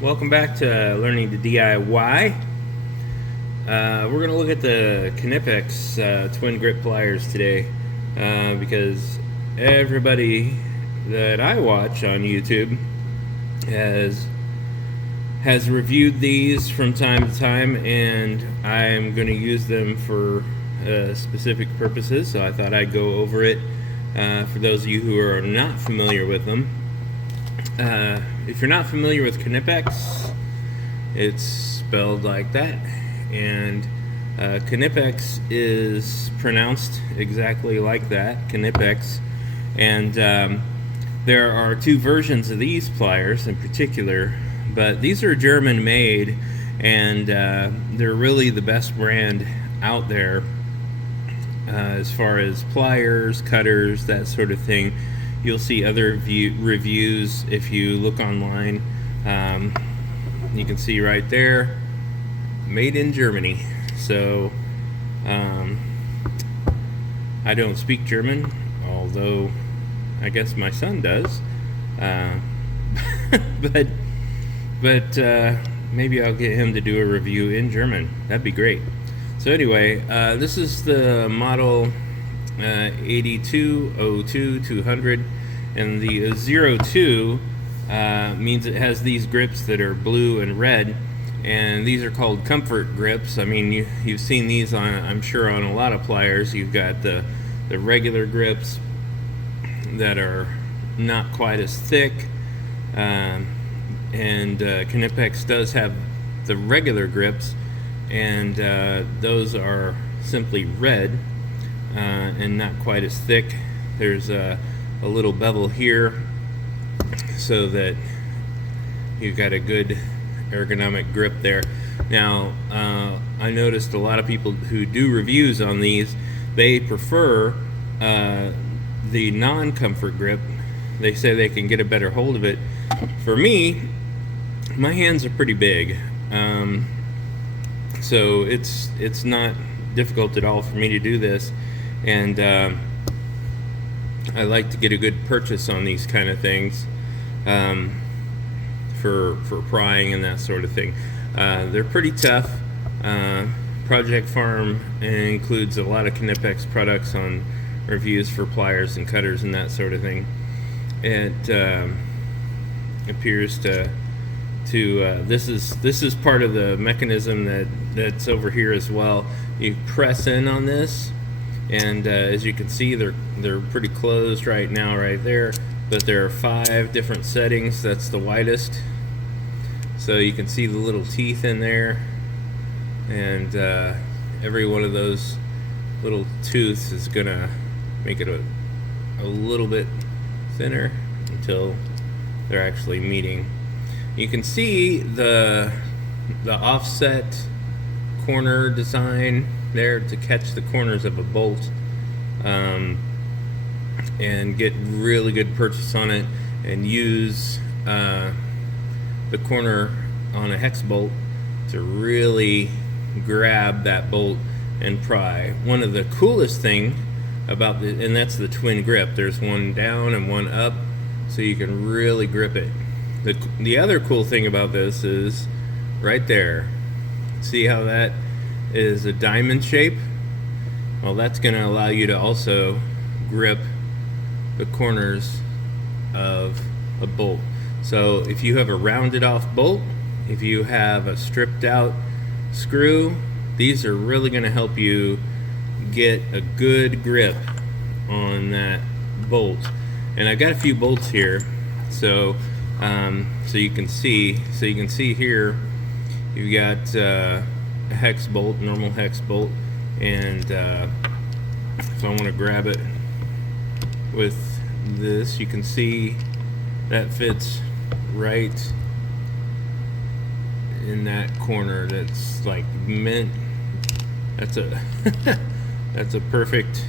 Welcome back to Learning to DIY. We're going to look at the Knipex twin grip pliers today because everybody that I watch on YouTube has reviewed these from time to time, and I'm going to use them for specific purposes, so I thought I'd go over it for those of you who are not familiar with them. If you're not familiar with Knipex, it's spelled like that, and Knipex is pronounced exactly like that, Knipex, and there are two versions of these pliers in particular, but these are German made, and they're really the best brand out there as far as pliers, cutters, that sort of thing. You'll see other reviews if you look online. You can see right there, made in Germany. So I don't speak German, although I guess my son does. but maybe I'll get him to do a review in German. That'd be great. So anyway, this is the model 8202-200, and the 02 means it has these grips that are blue and red, and these are called comfort grips. I mean, you've seen these on, I'm sure, on a lot of pliers. You've got the regular grips that are not quite as thick, and Knipex does have the regular grips, and those are simply red and not quite as thick. There's a little bevel here so that you've got a good ergonomic grip there. Now, I noticed a lot of people who do reviews on these, they prefer the non-comfort grip. They say they can get a better hold of it. For me, my hands are pretty big, so it's not difficult at all for me to do this, and I like to get a good purchase on these kind of things for prying and that sort of thing. They're pretty tough. Project Farm includes a lot of Knipex products on reviews for pliers and cutters and that sort of thing. It appears to this is part of the mechanism that's over here as well. You press in on this, and as you can see, they're pretty closed right now, right there. But there are 5 different settings. That's the widest, so you can see the little teeth in there, and every one of those little tooths is gonna make it a little bit thinner until they're actually meeting. You can see the offset corner design there to catch the corners of a bolt, and get really good purchase on it, and use the corner on a hex bolt to really grab that bolt and pry. One of the coolest thing about and that's the twin grip. There's one down and one up, so you can really grip it. The other cool thing about this is right there. See how that is a diamond shape? Well, that's going to allow you to also grip the corners of a bolt. So if you have a rounded off bolt, if you have a stripped out screw, these are really going to help you get a good grip on that bolt. And I've got a few bolts here, so you can see here you've got a hex bolt, normal hex bolt, and if I want to grab it with this, you can see that fits right in that corner. That's like mint. That's a that's a perfect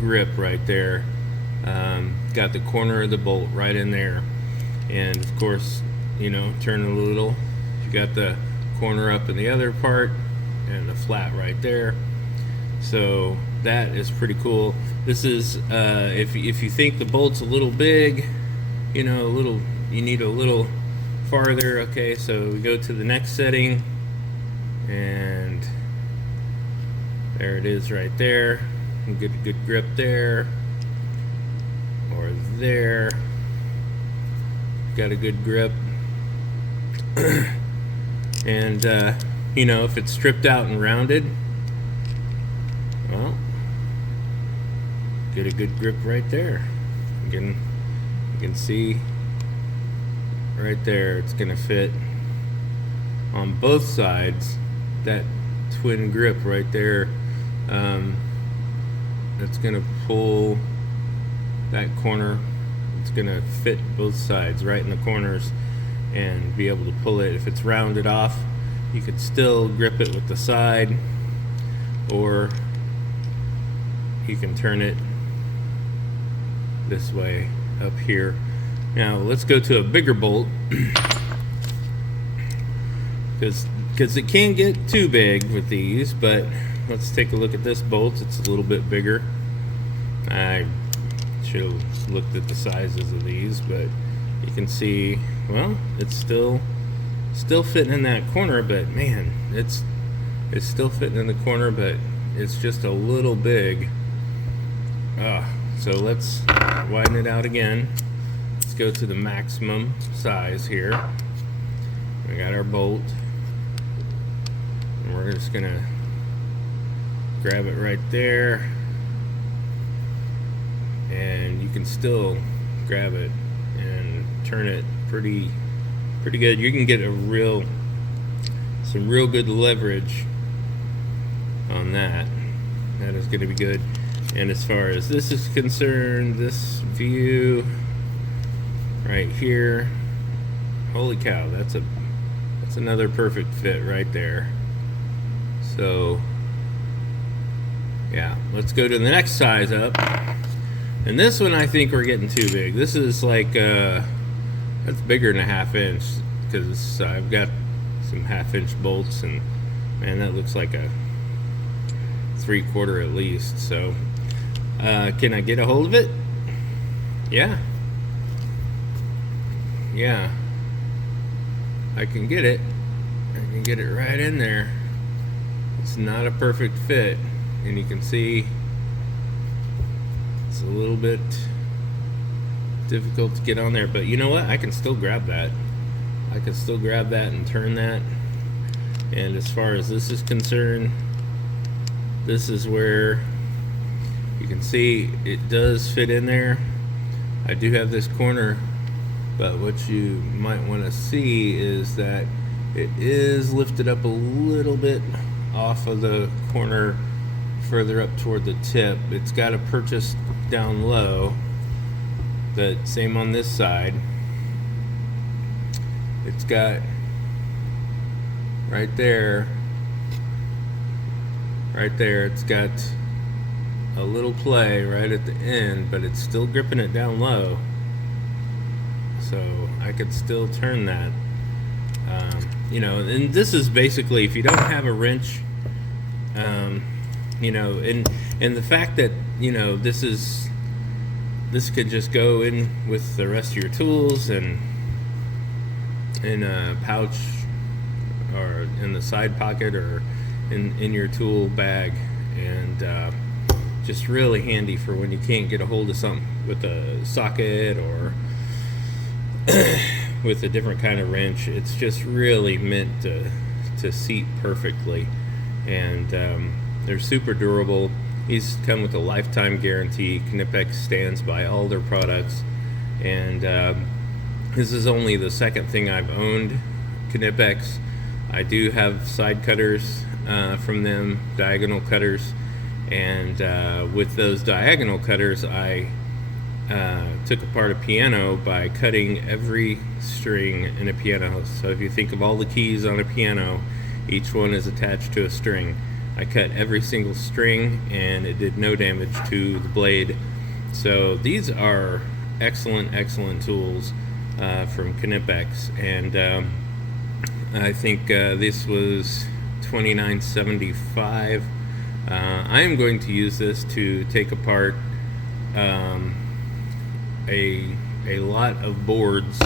grip right there. Got the corner of the bolt right in there, and of course, you know, turn a little, you got the corner up in the other part and the flat right there. So that is pretty cool. This is if you think the bolt's a little big, you know, you need a little farther. Okay, so we go to the next setting, and there it is right there. You get a good grip there, or there. Got a good grip. And you know, if it's stripped out and rounded, well, get a good grip right there. You can see right there, it's gonna fit on both sides. That twin grip right there, it's gonna pull that corner. It's gonna fit both sides right in the corners and be able to pull it. If it's rounded off, you could still grip it with the side, or you can turn it this way up here. Now let's go to a bigger bolt, because it can get too big with these, but let's take a look at this bolt. It's a little bit bigger. I should have looked at the sizes of these, but you can see, well, it's still fitting in that corner, but man, it's still fitting in the corner, but it's just a little big. So let's widen it out again. Let's go to the maximum size here. We got our bolt, and we're just gonna grab it right there, and you can still grab it and turn it pretty good. You can get some real good leverage on that. That is going to be good. And as far as this is concerned, this view right here, holy cow, that's another perfect fit right there. So yeah, let's go to the next size up. And this one, I think we're getting too big. This is like that's bigger than a 1/2 inch, because I've got some 1/2 inch bolts, and man, that looks like a 3/4 at least. So can I get a hold of it? Yeah, I can get it. I can get it right in there. It's not a perfect fit, and you can see it's a little bit difficult to get on there, but you know what? I can still grab that. I can still grab that and turn that. And as far as this is concerned, this is where you can see it does fit in there. I do have this corner, but what you might want to see is that it is lifted up a little bit off of the corner further up toward the tip. It's got a purchase down low, but same on this side. It's got right there, it's got a little play right at the end, but it's still gripping it down low, so I could still turn that. You know, and this is basically, if you don't have a wrench, you know, and the fact that, you know, this could just go in with the rest of your tools, and in a pouch, or in the side pocket, or in your tool bag, and just really handy for when you can't get a hold of something with a socket or with a different kind of wrench. It's just really meant to seat perfectly, and they're super durable. These come with a lifetime guarantee. Knipex stands by all their products, and this is only the second thing I've owned Knipex. I do have side cutters from them, diagonal cutters, and with those diagonal cutters, I took apart a piano by cutting every string in a piano. So if you think of all the keys on a piano, each one is attached to a string. I cut every single string, and it did no damage to the blade. So these are excellent tools from Knipex, and I think this was $29.75. I am going to use this to take apart a lot of boards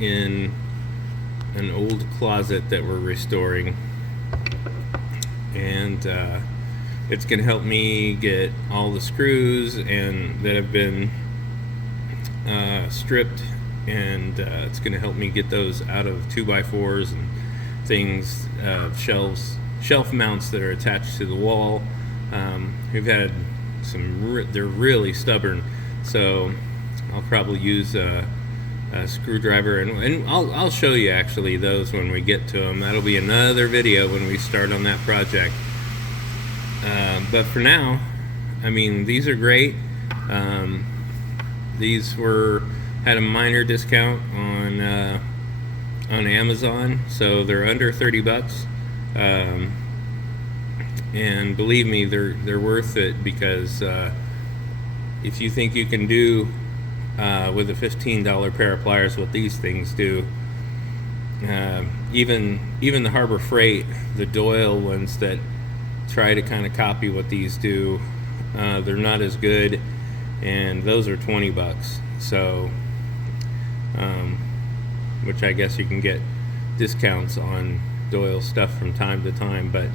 in an old closet that we're restoring, and it's going to help me get all the screws and that have been stripped, and it's going to help me get those out of 2x4s and things, shelf mounts that are attached to the wall. We've had they're really stubborn, so I'll probably use a screwdriver, and I'll show you actually those when we get to them. That'll be another video when we start on that project. But for now, I mean, these are great. These had a minor discount on Amazon, so they're under 30 bucks. And believe me, they're worth it, because if you think you can do with a $15 pair of pliers what these things do, even the Harbor Freight, the Doyle ones that try to kind of copy what these do, they're not as good, and those are 20 bucks. So which I guess you can get discounts on Doyle stuff from time to time, but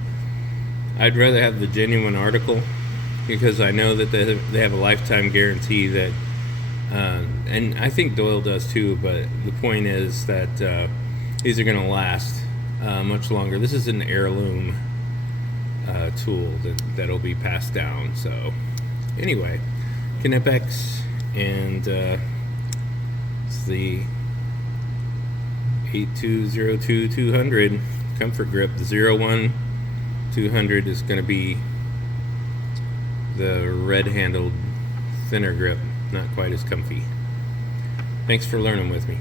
I'd rather have the genuine article, because I know that they have a lifetime guarantee that, and I think Doyle does too, but the point is that these are going to last much longer. This is an heirloom tool that'll be passed down. So anyway, Knipex, and it's the 8202-200 comfort grip. The 01-200 is going to be the red handled thinner grip, not quite as comfy. Thanks for learning with me.